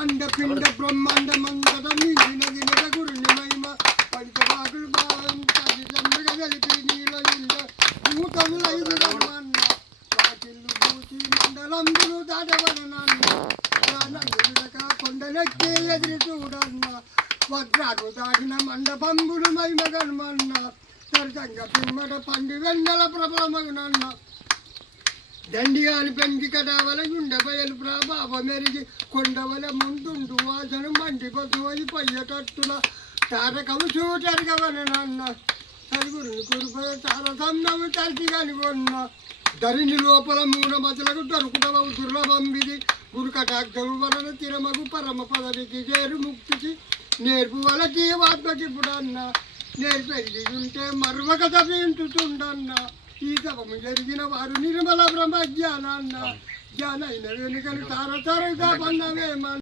అండపిండ బ్రహ్మాండ మంగళ నీలినది గురుని మహిమ పంచవాకులు బాగా కలిపి నీళ్ళ నూతనులైదు రమ్మన్న వాకిళ్ళు పూసి మండలందులు దాటవలనన్న కొండలెక్కే ఎదురు చూడన్న వజ్రాలు దాటిన మండపంబులు మహిమగన్మన్న సరితంగా పిమ్మట పండి వెన్నెల ప్రబలమగునన్న దండిగాని పెంకి కటావల గుండె బయలు ప్రభావ మెరిగి కొండవల ముందుండు వాసన మండి పశువై పయ్యటట్టుల తారకము చూటరగవలనన్న సరుగురుని కురుపై చాలా సన్నము తరిచి కనుగొన్న ధరిని లోపల మూల మతులకు దొరుకుటవు దుర్లభంబిది గురుకటాక్షము వలన తిరమగు పరమ పదవికి చేరు ముక్తికి నేర్పు వల జీవాత్మకి పుడన్న నేర్పెరిగి ఉంటే మరువక తప్పించుతుండన్న ఈ తపము జరిగిన వారు నిర్మల బ్రహ్మ జ్ఞానాన్న జ్ఞానైన వెనుకలు తారతరగా పన్నవేమ